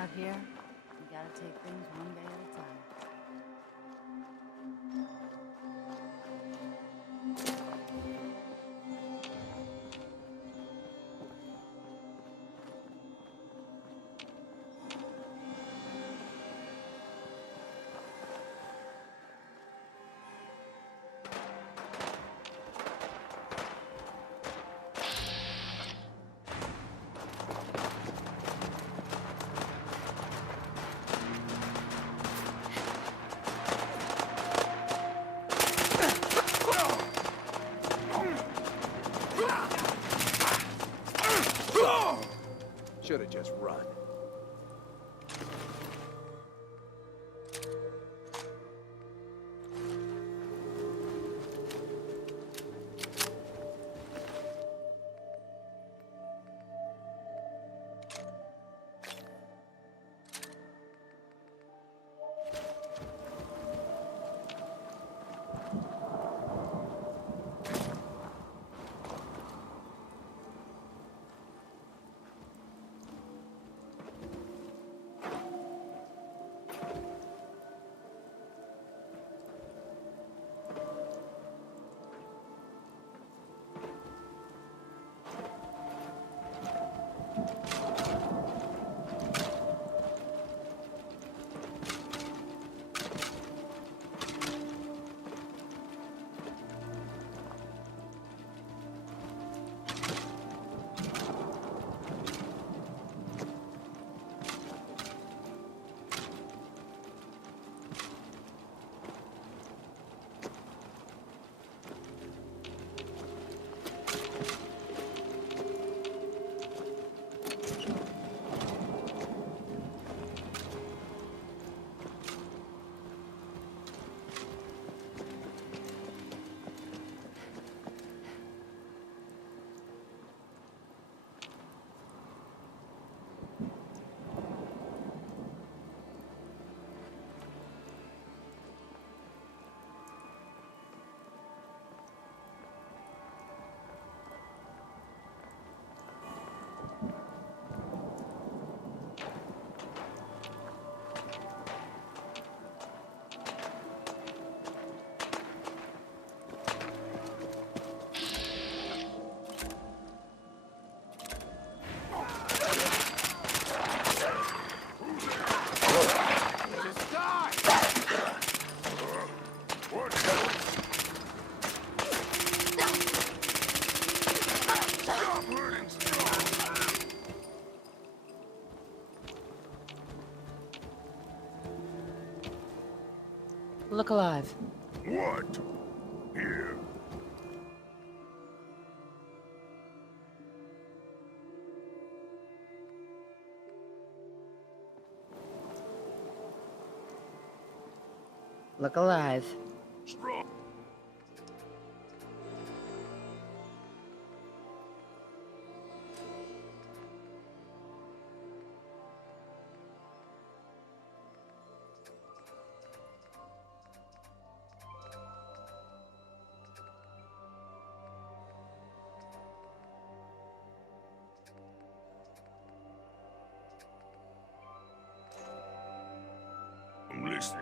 Out here, you gotta take things one day at a time. Should have just run. Look alive. What? Here. Look alive. Strong. I'm listening.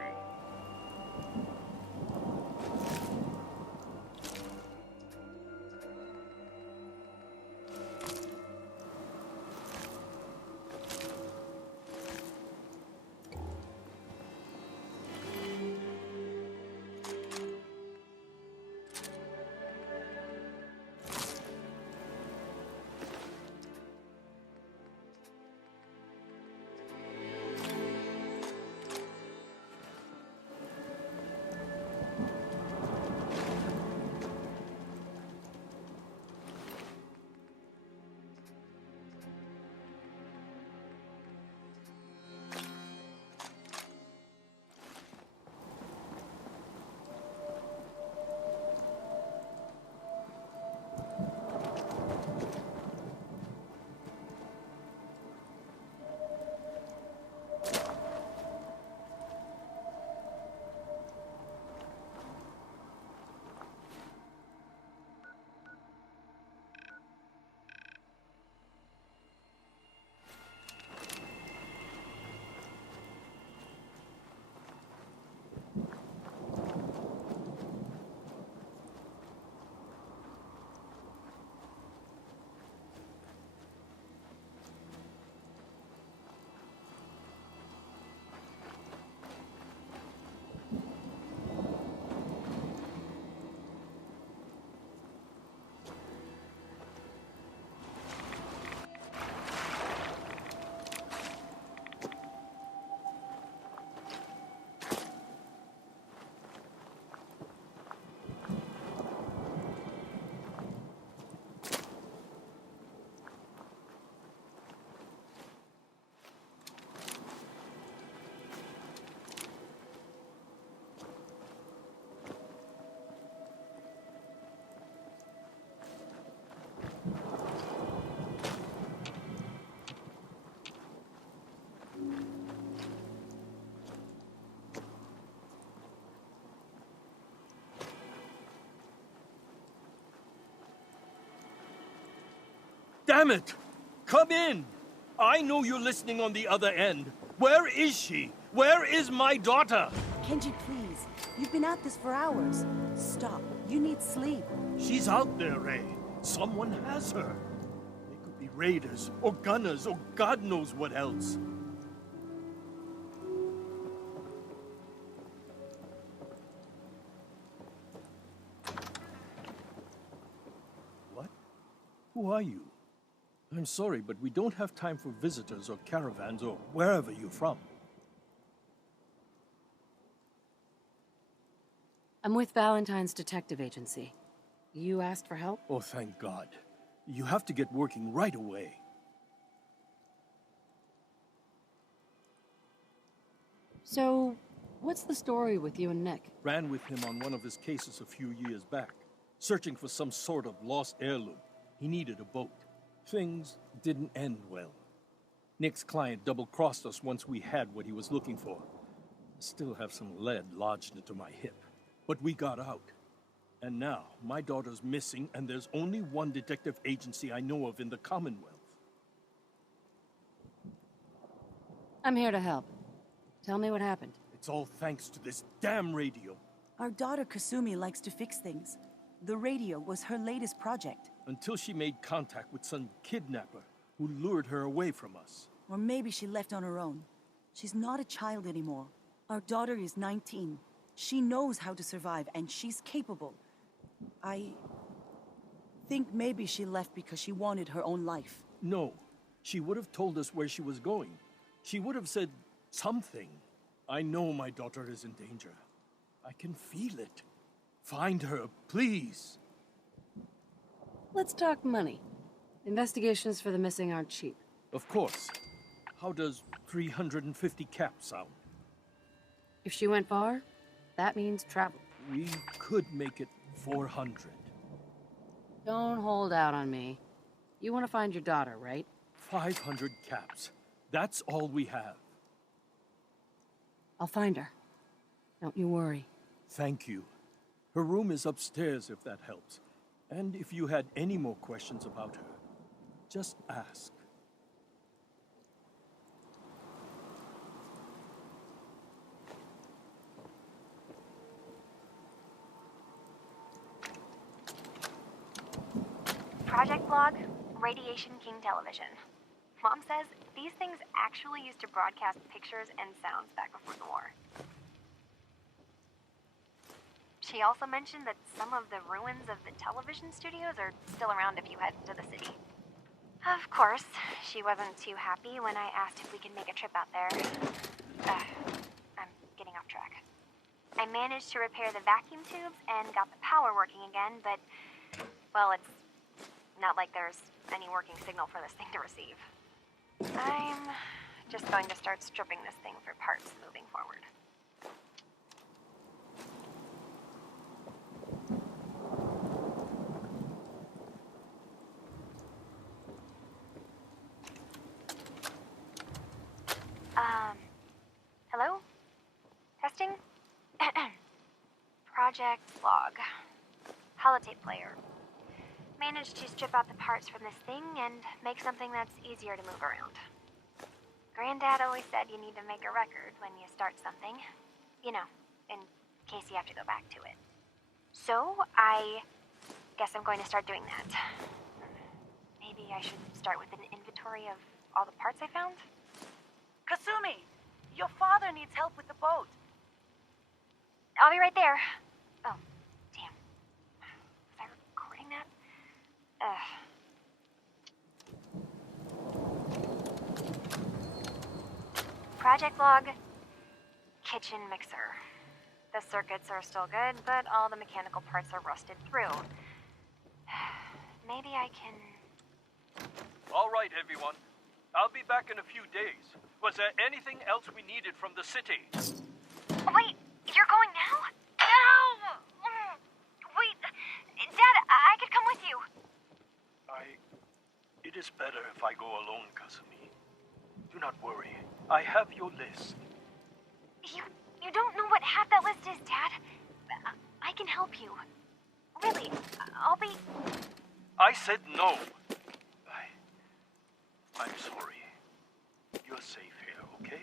Damn it! Come in! I know you're listening on the other end. Where is she? Where is my daughter? Kenji, please. You've been at this for hours. Stop. You need sleep. She's out there, Ray. Someone has her. They could be raiders, or gunners, or God knows what else. What? Who are you? I'm sorry, but we don't have time for visitors or caravans or wherever you're from. I'm with Valentine's detective agency. You asked for help? Oh, thank God. You have to get working right away. So, what's the story with you and Nick? Ran with him on one of his cases a few years back, searching for some sort of lost heirloom. He needed a boat. Things didn't end well. Nick's client double-crossed us once we had what he was looking for. I still have some lead lodged into my hip. But we got out. And now, my daughter's missing, and there's only one detective agency I know of in the Commonwealth. I'm here to help. Tell me what happened. It's all thanks to this damn radio. Our daughter Kasumi likes to fix things. The radio was her latest project. Until she made contact with some kidnapper who lured her away from us. Or maybe she left on her own. She's not a child anymore. Our daughter is 19. She knows how to survive, and she's capable. I think maybe she left because she wanted her own life. No. She would have told us where she was going. She would have said something. I know my daughter is in danger. I can feel it. Find her, please. Let's talk money. Investigations for the missing aren't cheap. Of course. How does 350 caps sound? If she went far, that means travel. We could make it 400. Don't hold out on me. You want to find your daughter, right? 500 caps. That's all we have. I'll find her. Don't you worry. Thank you. Her room is upstairs if that helps. And if you had any more questions about her, just ask. Project Blog, Radiation King Television. Mom says these things actually used to broadcast pictures and sounds back before the war. She also mentioned that some of the ruins of the television studios are still around if you head into the city. Of course, she wasn't too happy when I asked if we could make a trip out there. I'm getting off track. I managed to repair the vacuum tubes and got the power working again, but, well, it's not like there's any working signal for this thing to receive. I'm just going to start stripping this thing for parts moving forward. Hello? Testing? Project Log. Holotape player. Managed to strip out the parts from this thing and make something that's easier to move around. Granddad always said you need to make a record when you start something. You know, in case you have to go back to it. So, I guess I'm going to start doing that. Maybe I should start with an inventory of all the parts I found? Kasumi! Your father needs help with the boat. I'll be right there. Oh, damn. Was I recording that? Project Log. Kitchen mixer. The circuits are still good, but all the mechanical parts are rusted through. Maybe I can... All right, everyone. I'll be back in a few days. Was there anything else we needed from the city? Wait, you're going now? No! Wait, Dad, I could come with you. It is better if I go alone, Kasumi. Do not worry. I have your list. You don't know what half that list is, Dad. I can help you. Really, I'll be... I said no. I'm sorry. You're safe here, okay?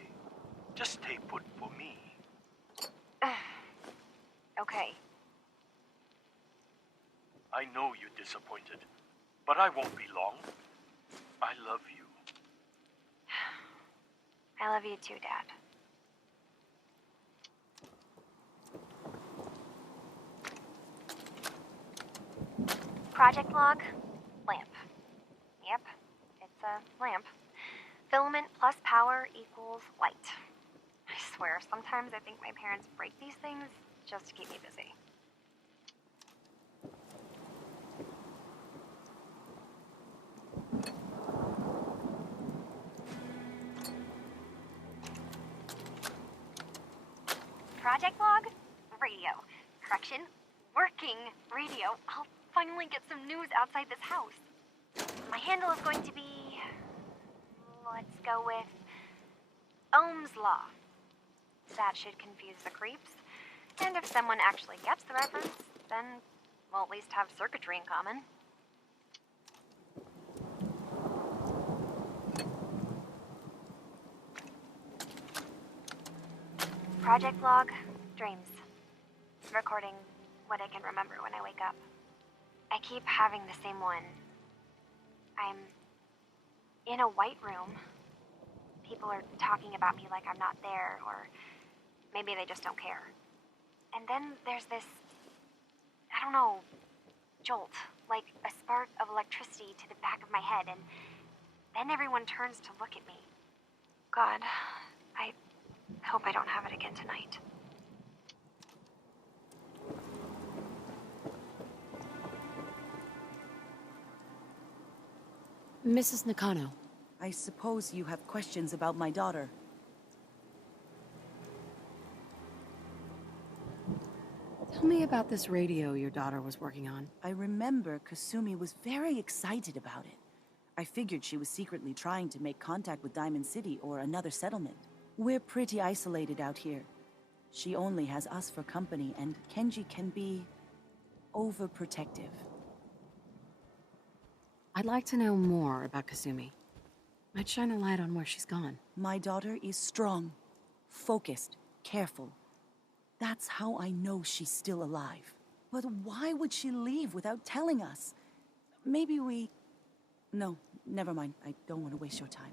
Just stay put for me. Okay. I know you're disappointed, but I won't be long. I love you. I love you too, Dad. Project log, lamp. Yep, it's a lamp. Filament plus power equals light. I swear, sometimes I think my parents break these things just to keep me busy. Project log, radio. Correction, working radio. I'll finally get some news outside this house. My handle is going to be... let's go with... Ohm's Law. That should confuse the creeps. And if someone actually gets the reference, then we'll at least have circuitry in common. Project log, dreams. Recording what I can remember when I wake up. I keep having the same one. I'm in a white room. People are talking about me like I'm not there, or maybe they just don't care. And then there's this, I don't know, jolt, like a spark of electricity to the back of my head, and then everyone turns to look at me. God, I hope I don't have it again tonight. Mrs. Nakano. I suppose you have questions about my daughter. Tell me about this radio your daughter was working on. I remember Kasumi was very excited about it. I figured she was secretly trying to make contact with Diamond City or another settlement. We're pretty isolated out here. She only has us for company, and Kenji can be overprotective. I'd like to know more about Kasumi. Might shine a light on where she's gone. My daughter is strong, focused, careful. That's how I know she's still alive. But why would she leave without telling us? Maybe we... No, never mind. I don't want to waste your time.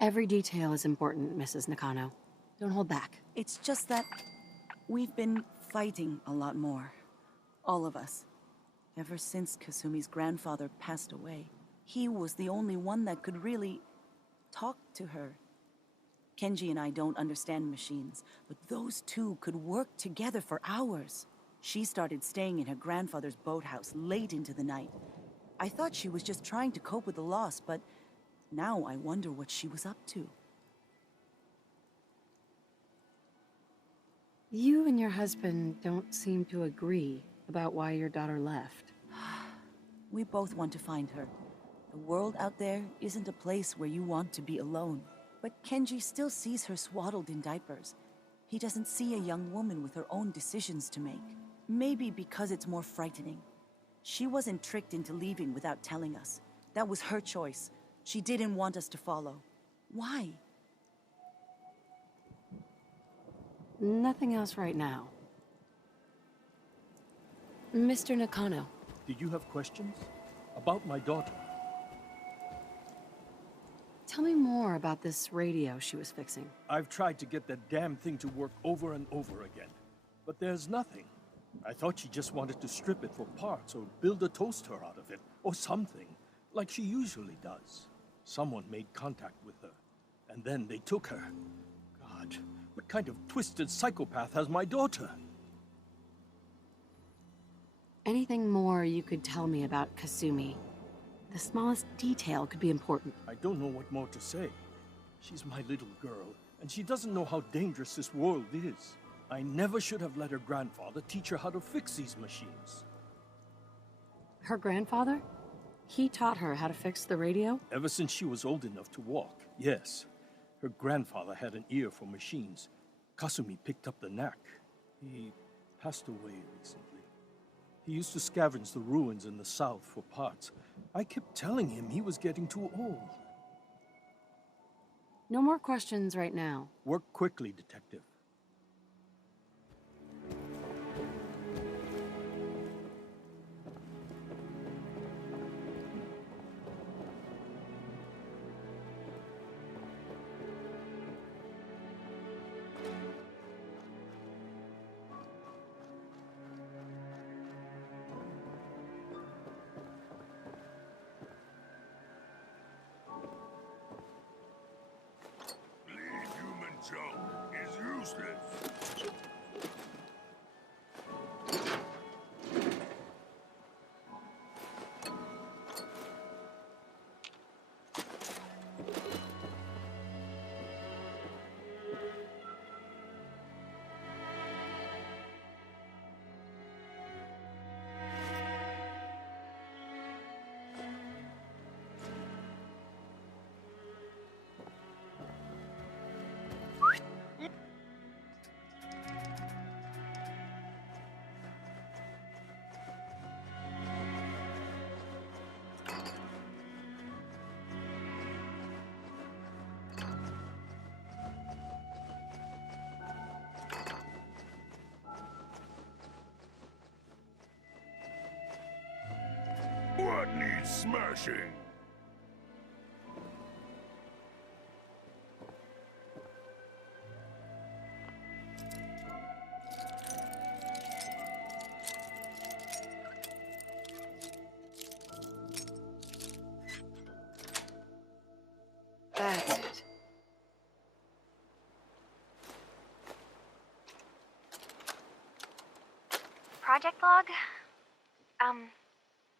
Every detail is important, Mrs. Nakano. Don't hold back. It's just that we've been fighting a lot more. All of us. Ever since Kasumi's grandfather passed away. He was the only one that could really talk to her. Kenji and I don't understand machines, but those two could work together for hours. She started staying in her grandfather's boathouse late into the night. I thought she was just trying to cope with the loss, but now I wonder what she was up to. You and your husband don't seem to agree about why your daughter left. We both want to find her. The world out there isn't a place where you want to be alone. But Kenji still sees her swaddled in diapers. He doesn't see a young woman with her own decisions to make. Maybe because it's more frightening. She wasn't tricked into leaving without telling us. That was her choice. She didn't want us to follow. Why? Nothing else right now. Mr. Nakano. Did you have questions? About my daughter? Tell me more about this radio she was fixing. I've tried to get that damn thing to work over and over again, but there's nothing. I thought she just wanted to strip it for parts or build a toaster out of it, or something, like she usually does. Someone made contact with her, and then they took her. God, what kind of twisted psychopath has my daughter? Anything more you could tell me about Kasumi? The smallest detail could be important. I don't know what more to say. She's my little girl, and she doesn't know how dangerous this world is. I never should have let her grandfather teach her how to fix these machines. Her grandfather? He taught her how to fix the radio? Ever since she was old enough to walk, yes. Her grandfather had an ear for machines. Kasumi picked up the knack. He passed away recently. He used to scavenge the ruins in the south for parts, I kept telling him he was getting too old. No more questions right now. Work quickly, Detective. Human junk is useless. What needs smashing? That's it. Project log?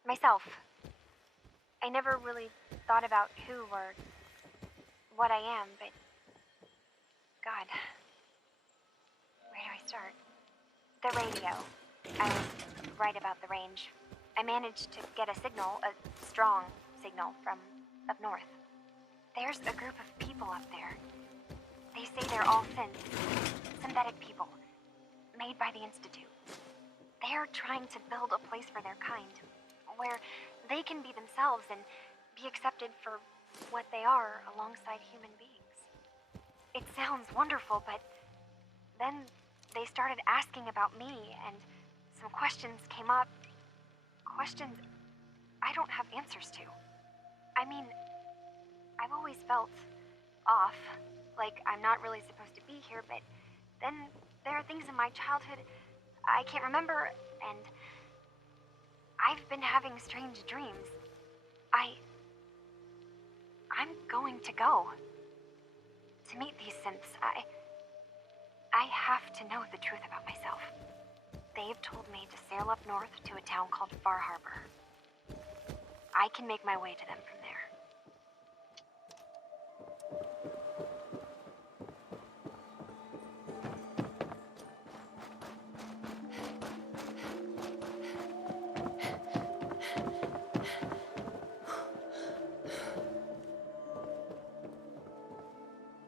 Myself. I never really thought about who or what I am, but God, where do I start? The radio. I was right about the range. I managed to get a signal, a strong signal from up north. There's a group of people up there. They say they're all synthetic people, made by the Institute. They're trying to build a place for their kind, where they can be themselves and be accepted for what they are alongside human beings. It sounds wonderful, but then they started asking about me, and some questions came up. Questions I don't have answers to. I mean, I've always felt off, like I'm not really supposed to be here, but then there are things in my childhood I can't remember, and I've been having strange dreams. I'm going to go. To meet these synths, I have to know the truth about myself. They've told me to sail up north to a town called Far Harbor. I can make my way to them from there.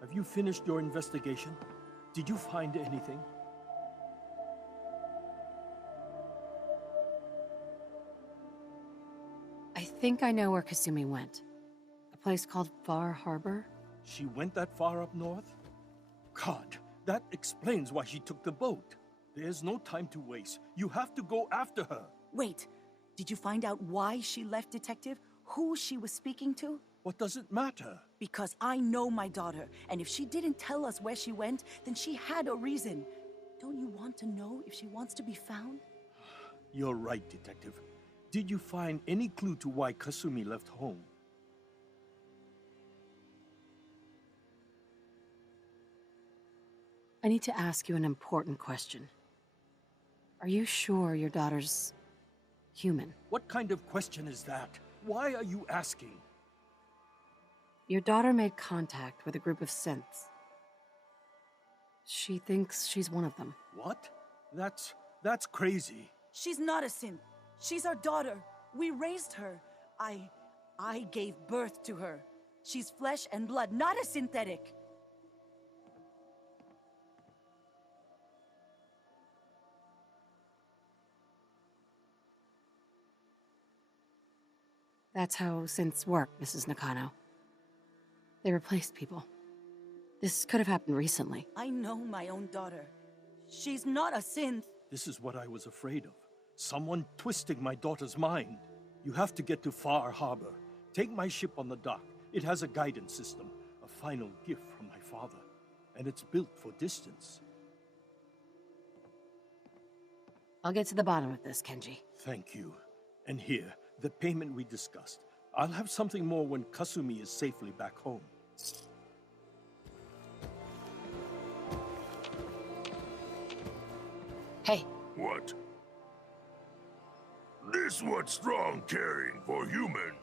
Have you finished your investigation? Did you find anything? I think I know where Kasumi went. A place called Far Harbor? She went that far up north? God, that explains why she took the boat. There's no time to waste. You have to go after her. Wait, did you find out why she left, Detective? Who she was speaking to? What does it matter? Because I know my daughter, and if she didn't tell us where she went, then she had a reason. Don't you want to know if she wants to be found? You're right, Detective. Did you find any clue to why Kasumi left home? I need to ask you an important question. Are you sure your daughter's human? What kind of question is that? Why are you asking? Your daughter made contact with a group of synths. She thinks she's one of them. What? That's crazy. She's not a synth. She's our daughter. We raised her. I gave birth to her. She's flesh and blood, not a synthetic. That's how synths work, Mrs. Nakano. They replace people. This could have happened recently. I know my own daughter. She's not a synth. This is what I was afraid of. Someone twisting my daughter's mind. You have to get to Far Harbor. Take my ship on the dock. It has a guidance system, a final gift from my father. And it's built for distance. I'll get to the bottom of this, Kenji. Thank you. And here, the payment we discussed. I'll have something more when Kasumi is safely back home. Hey. What? This what strong carrying for human.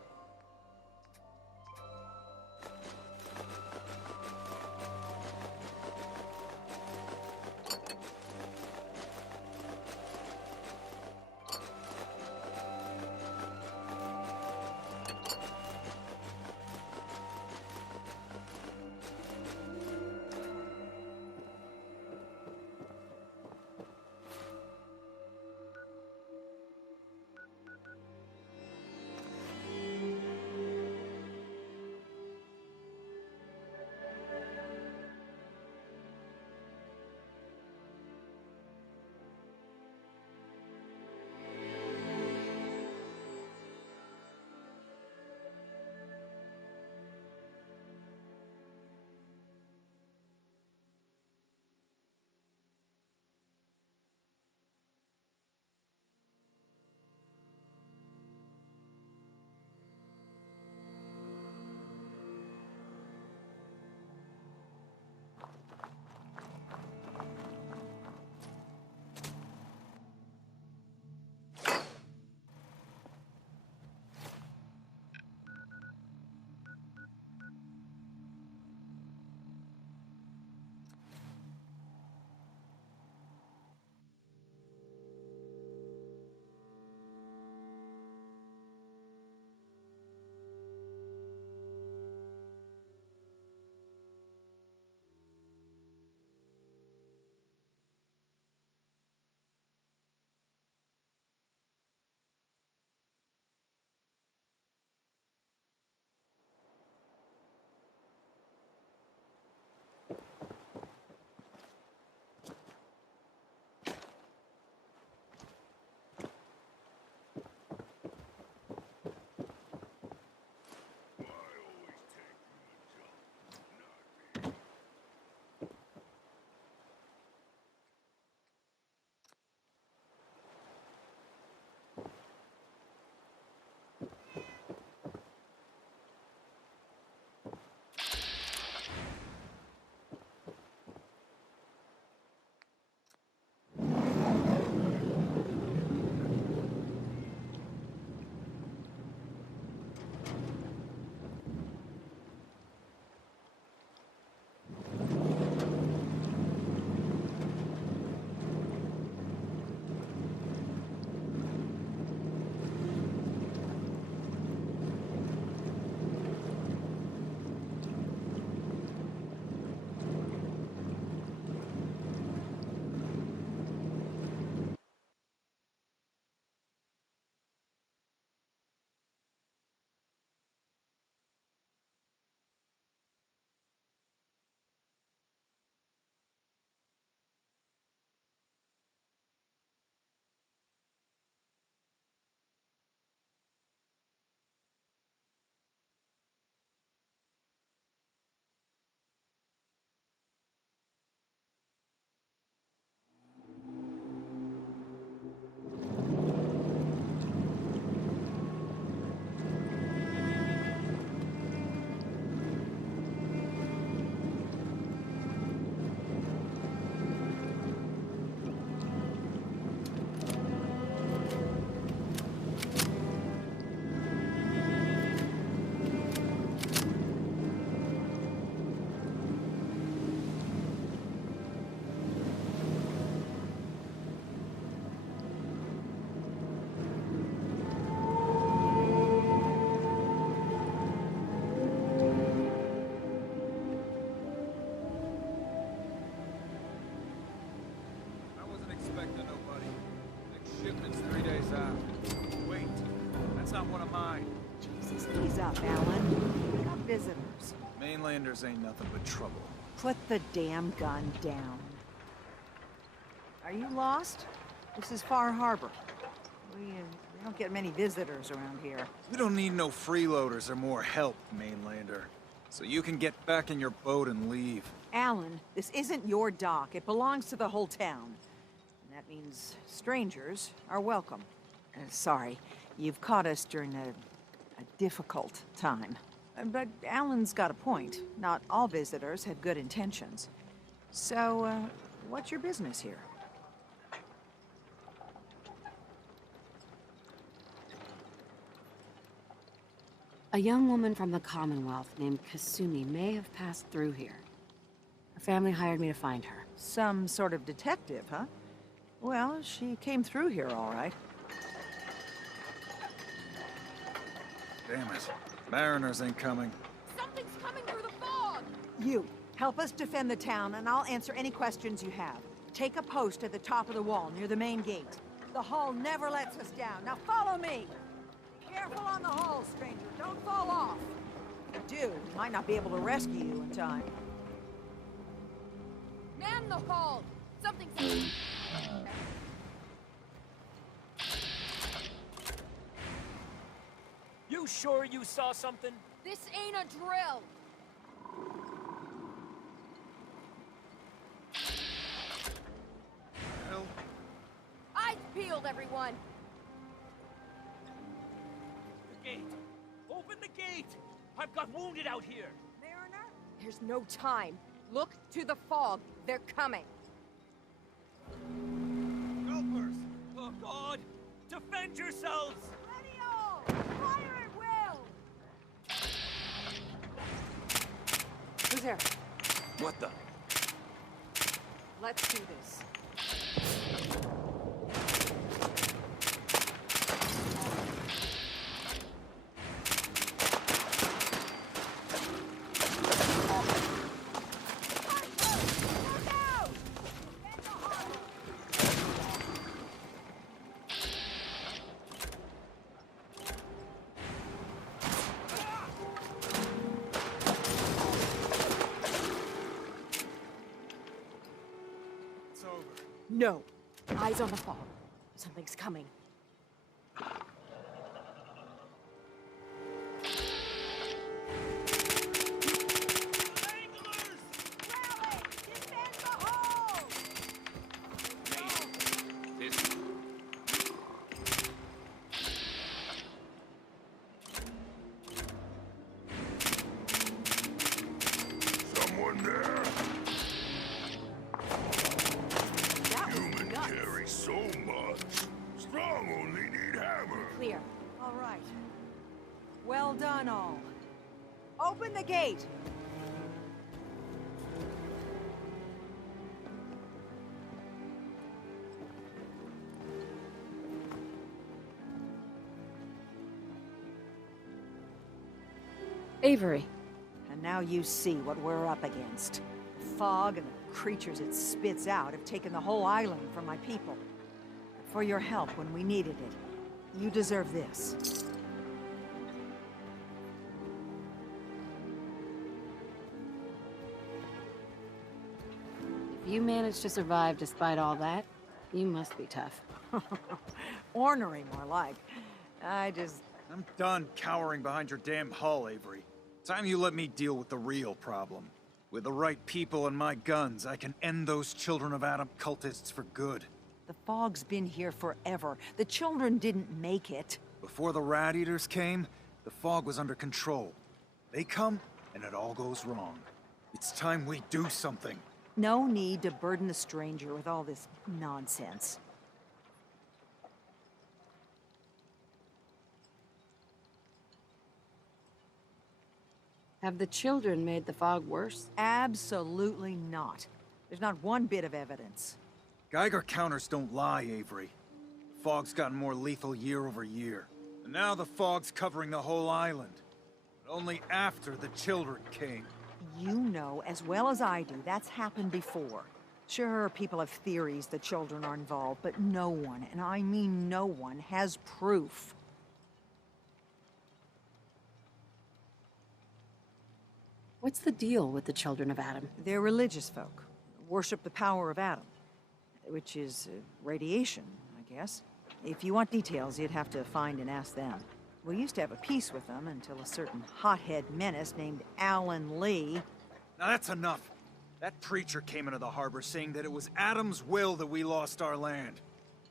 Shipment's 3 days out. Wait, that's not one of mine. Jesus. up, Alan? We got visitors. Mainlanders ain't nothing but trouble. Put the damn gun down. Are you lost? This is Far Harbor. We don't get many visitors around here. We don't need no freeloaders or more help, Mainlander. So you can get back in your boat and leave. Alan, this isn't your dock. It belongs to the whole town. And that means strangers are welcome. Sorry, you've caught us during a difficult time. But Alan's got a point. Not all visitors have good intentions. So, what's your business here? A young woman from the Commonwealth named Kasumi may have passed through here. Her family hired me to find her. Some sort of detective, huh? Well, she came through here all right. Damn it. Mariners ain't coming. Something's coming through the fog! You, help us defend the town, and I'll answer any questions you have. Take a post at the top of the wall, near the main gate. The hull never lets us down. Now follow me! Be careful on the hull, stranger. Don't fall off. If you do, we might not be able to rescue you in time. Man the hull! Something's... You sure you saw something? This ain't a drill! Hell, Eyes peeled, everyone! The gate! Open the gate! I've got wounded out here! Mariner? There's no time. Look to the fog. They're coming. Helpers! Oh, God! Defend yourselves! Ready all! Fire at will! Who's there? What the? Let's do this. No. Eyes on the fog. Something's coming. Someone there? Human carry so much. Strong only need hammer. Clear. All right. Well done, all. Open the gate! Avery. And now you see what we're up against. The fog and the creatures it spits out have taken the whole island from my people. But for your help when we needed it, you deserve this. If you managed to survive despite all that, you must be tough. Ornery, more like. I'm done cowering behind your damn hull, Avery. Time you let me deal with the real problem. With the right people and my guns, I can end those Children of Adam cultists for good. The fog's been here forever. The children didn't make it. Before the Rat Eaters came, the fog was under control. They come, and it all goes wrong. It's time we do something. No need to burden the stranger with all this nonsense. Have the children made the fog worse? Absolutely not. There's not one bit of evidence. Geiger counters don't lie, Avery. The fog's gotten more lethal year over year. And now the fog's covering the whole island. But only after the children came. You know as well as I do that's happened before. Sure, people have theories the children are involved, but no one, and I mean no one, has proof. What's the deal with the children of Adam? They're religious folk. Worship the power of Adam. Which is radiation, I guess. If you want details, you'd have to find and ask them. We used to have a peace with them until a certain hothead menace named Alan Lee... Now that's enough. That preacher came into the harbor saying that it was Adam's will that we lost our land.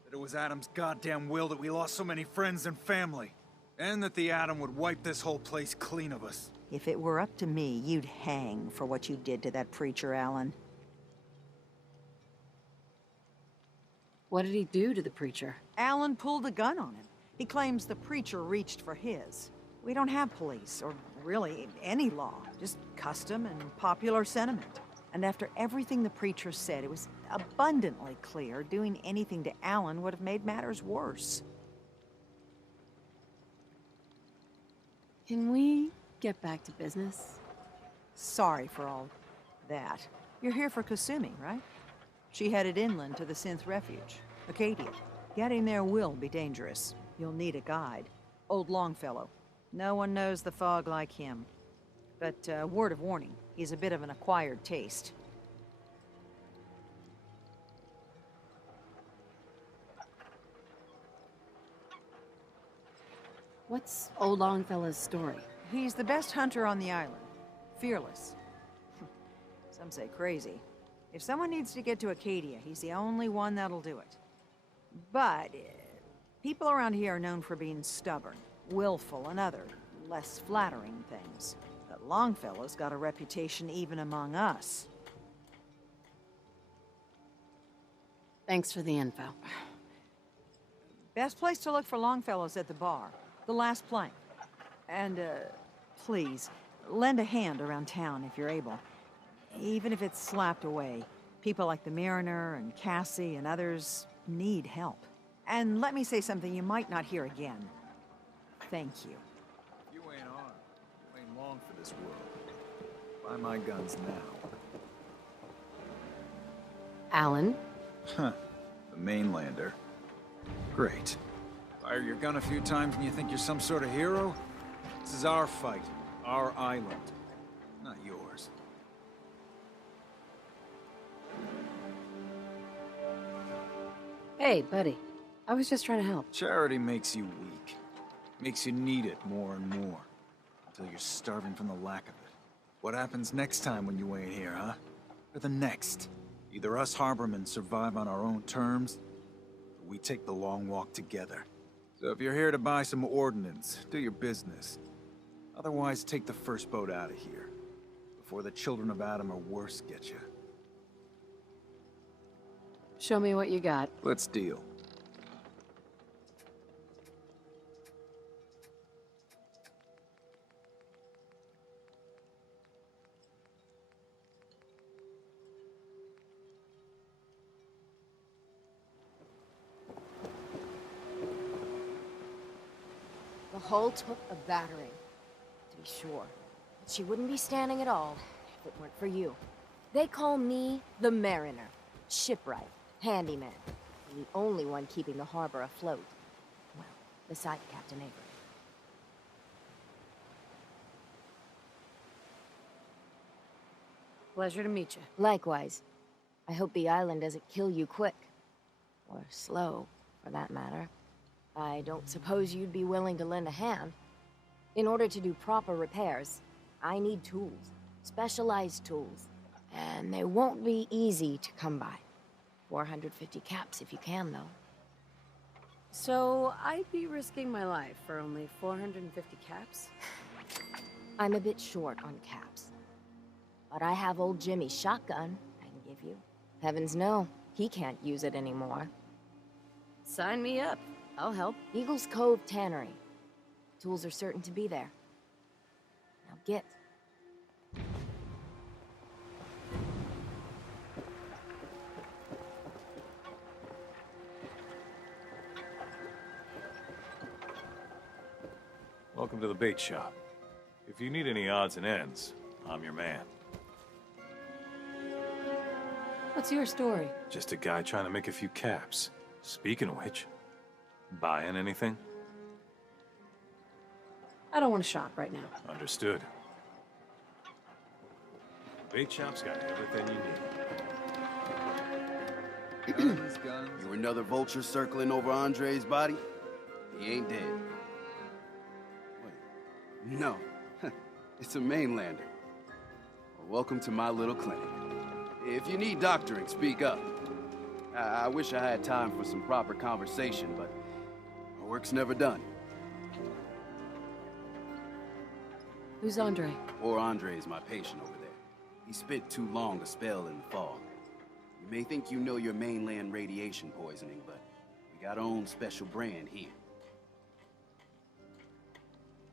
That it was Adam's goddamn will that we lost so many friends and family. And that the Adam would wipe this whole place clean of us. If it were up to me, you'd hang for what you did to that preacher, Alan. What did he do to the preacher? Alan pulled a gun on him. He claims the preacher reached for his. We don't have police, or really any law, just custom and popular sentiment. And after everything the preacher said, it was abundantly clear doing anything to Alan would have made matters worse. Can we get back to business? Sorry for all that. You're here for Kasumi, right? She headed inland to the Synth Refuge, Acadia. Getting there will be dangerous. You'll need a guide. Old Longfellow. No one knows the fog like him. But, word of warning, he's a bit of an acquired taste. What's old Longfellow's story? He's the best hunter on the island. Fearless. Some say crazy. If someone needs to get to Acadia, he's the only one that'll do it. But people around here are known for being stubborn, willful, and other, less flattering things. But Longfellow's got a reputation even among us. Thanks for the info. Best place to look for Longfellow's at the bar. The last plank. And, please, lend a hand around town if you're able. Even if it's slapped away. People like the Mariner and Cassie and others need help. And let me say something you might not hear again. Thank you. You ain't on. You ain't long for this world. Buy my guns now. Alan? Huh. The mainlander. Great. Fire your gun a few times and you think you're some sort of hero? This is our fight. Our island. Not yours. Hey, buddy. I was just trying to help. Charity makes you weak. Makes you need it more and more. Until you're starving from the lack of it. What happens next time when you ain't here, huh? Or the next? Either us harbormen survive on our own terms, or we take the long walk together. So if you're here to buy some ordnance, do your business. Otherwise, take the first boat out of here. Before the children of Adam or worse get you. Show me what you got. Let's deal. The hull took a battering, to be sure. But she wouldn't be standing at all if it weren't for you. They call me the Mariner. Shipwright, handyman. The only one keeping the harbor afloat. Well, beside Captain Avery. Pleasure to meet you. Likewise. I hope the island doesn't kill you quick. Or slow, for that matter. I don't suppose you'd be willing to lend a hand. In order to do proper repairs, I need tools. Specialized tools. And they won't be easy to come by. 450 caps if you can, though. So, I'd be risking my life for only 450 caps? I'm a bit short on caps. But I have old Jimmy's shotgun I can give you. Heavens no, he can't use it anymore. Sign me up. I'll help. Eagle's Cove Tannery. Tools are certain to be there. Now get. Welcome to the bait shop. If you need any odds and ends, I'm your man. What's your story? Just a guy trying to make a few caps. Speaking of which, buying anything? I don't want to shop right now. Understood. Bait shop's got everything you need. Guns. You another vulture circling over Andre's body? He ain't dead. Wait, no. It's a mainlander. Well, welcome to my little clinic. If you need doctoring, speak up. I wish I had time for some proper conversation, but my work's never done. Who's Andre? Poor Andre's my patient over there. He spent too long a spell in the fog. You may think you know your mainland radiation poisoning, but we got our own special brand here.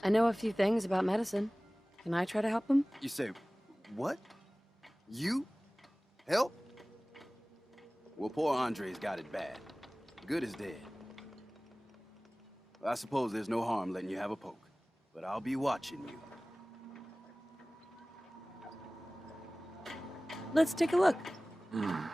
I know a few things about medicine. Can I try to help him? You say, what? You? Help? Well, poor Andre's got it bad. Good is dead. I suppose there's no harm letting you have a poke, but I'll be watching you. Let's take a look. Well,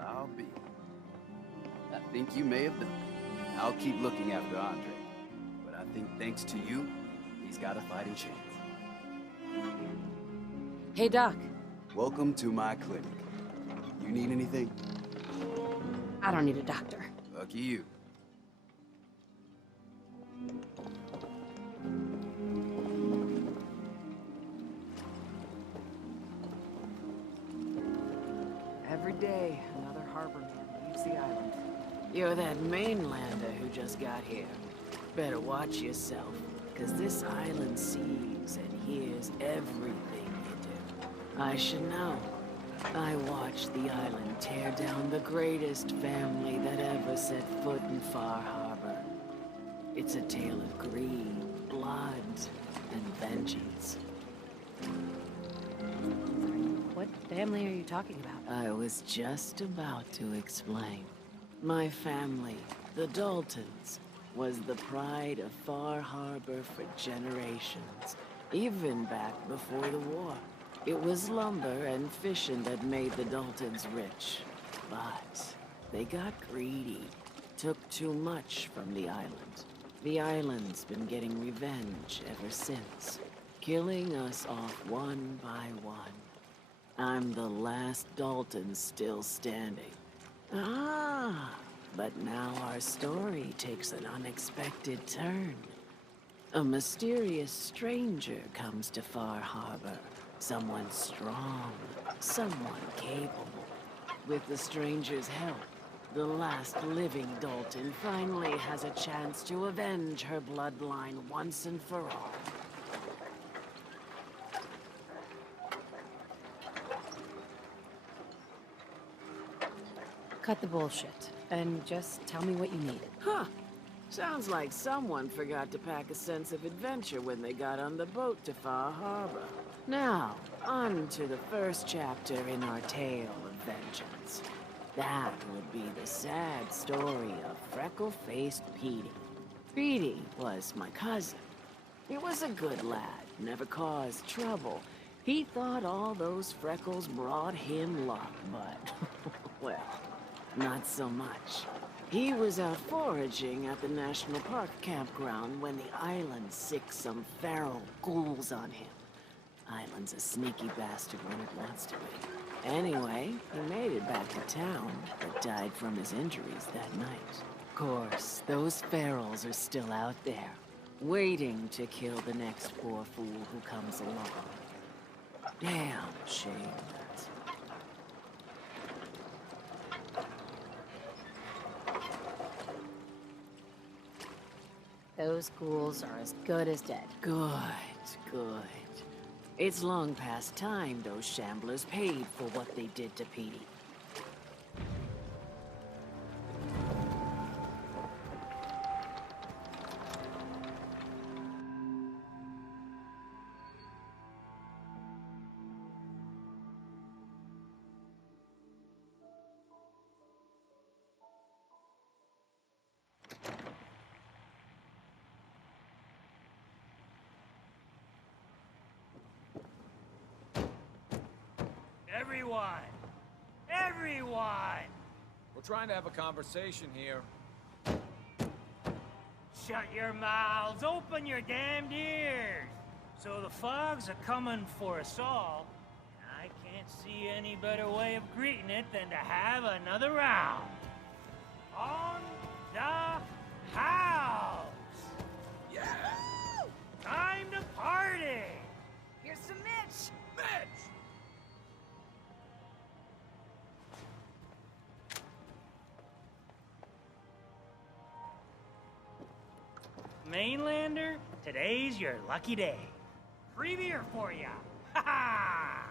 I'll be. I think you may have done it. I'll keep looking after Andre. But I think thanks to you, he's got a fighting chance. Hey, Doc. Welcome to my clinic. You need anything? I don't need a doctor. Lucky you. Every day, another harbor man leaves the island. You're that mainlander who just got here. Better watch yourself, because this island sees and hears everything you do. I should know. I watched the island tear down the greatest family that ever set foot in Far Harbor. It's a tale of greed, blood, and vengeance. What family are you talking about? I was just about to explain. My family, the Daltons, was the pride of Far Harbor for generations, even back before the war. It was lumber and fishing that made the Daltons rich. But they got greedy, took too much from the island. The island's been getting revenge ever since, killing us off one by one. I'm the last Dalton still standing. Ah, but now our story takes an unexpected turn. A mysterious stranger comes to Far Harbor. Someone strong, someone capable. With the stranger's help, the last living Dalton finally has a chance to avenge her bloodline once and for all. Cut the bullshit, and just tell me what you need. Huh. Sounds like someone forgot to pack a sense of adventure when they got on the boat to Far Harbor. Now, on to the first chapter in our tale of vengeance. That would be the sad story of freckle-faced Petey. Petey was my cousin. He was a good lad, never caused trouble. He thought all those freckles brought him luck, but, well, not so much. He was out foraging at the National Park campground when the island sicked some feral ghouls on him. Island's a sneaky bastard when it wants to be. Anyway, he made it back to town, but died from his injuries that night. Of course, those ferals are still out there, waiting to kill the next poor fool who comes along. Damn shame that. Those ghouls are as good as dead. Good, good. It's long past time those shamblers paid for what they did to Petey. everyone! Everyone! We're trying to have a conversation here. Shut your mouths, open your damned ears! So the fogs are coming for us all, and I can't see any better way of greeting it than to have another round. On the house! Yeah! Time to party! Here's some Mitch! Mitch! Mainlander, today's your lucky day. Free beer for ya! Ha ha!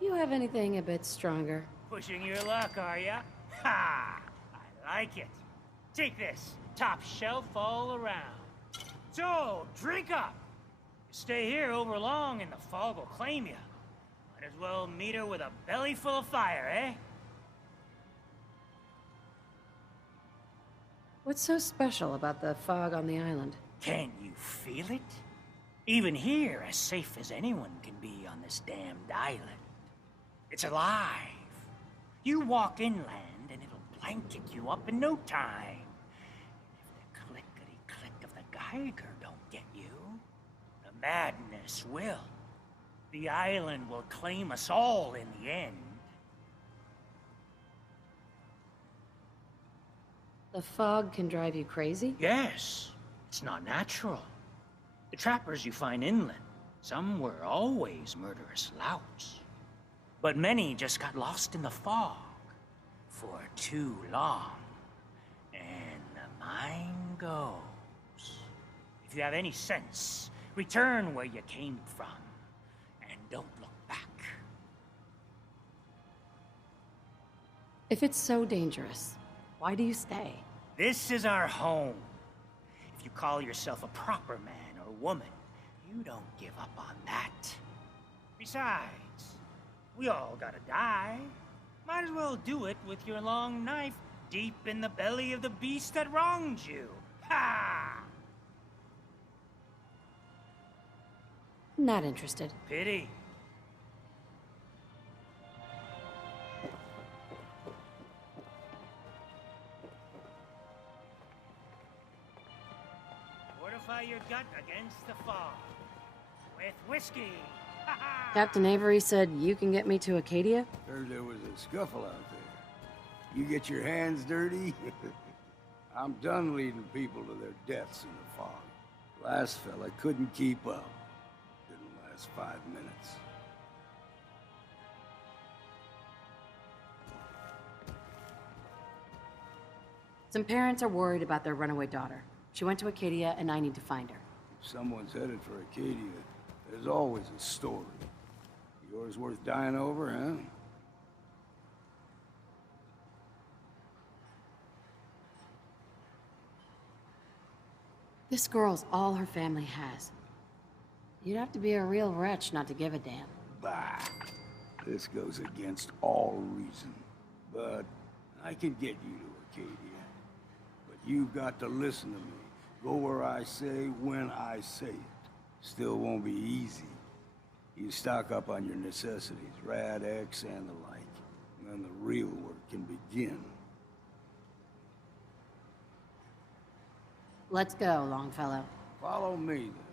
You have anything a bit stronger? Pushing your luck, are ya? Ha! I like it. Take this, top shelf all around. So, drink up. You stay here over long and the fog will claim you. Might as well meet her with a belly full of fire, eh? What's so special about the fog on the island? Can you feel it? Even here, as safe as anyone can be on this damned island. It's alive. You walk inland and it'll blanket you up in no time. If the clickety-click of the Geiger don't get you, the madness will. The island will claim us all in the end. The fog can drive you crazy? Yes, it's not natural. The trappers you find inland, some were always murderous louts. But many just got lost in the fog for too long. And the mind goes. If you have any sense, return where you came from, and don't look back. If it's so dangerous, why do you stay? This is our home. If you call yourself a proper man or woman, you don't give up on that. Besides, we all gotta die. Might as well do it with your long knife deep in the belly of the beast that wronged you. Ha! Not interested. Pity. Fortify your gut against the fog. With whiskey. Captain Avery said you can get me to Acadia? Heard there was a scuffle out there. You get your hands dirty? I'm done leading people to their deaths in the fog. Last fella couldn't keep up. Didn't last 5 minutes. Some parents are worried about their runaway daughter. She went to Acadia, and I need to find her. If someone's headed for Acadia, there's always a story. Yours worth dying over, huh? This girl's all her family has. You'd have to be a real wretch not to give a damn. Bah! This goes against all reason. But I can get you to Acadia. But you've got to listen to me. Go where I say, when I say it. Still won't be easy. You stock up on your necessities, Rad X and the like. And then the real work can begin. Let's go, Longfellow. Follow me, then.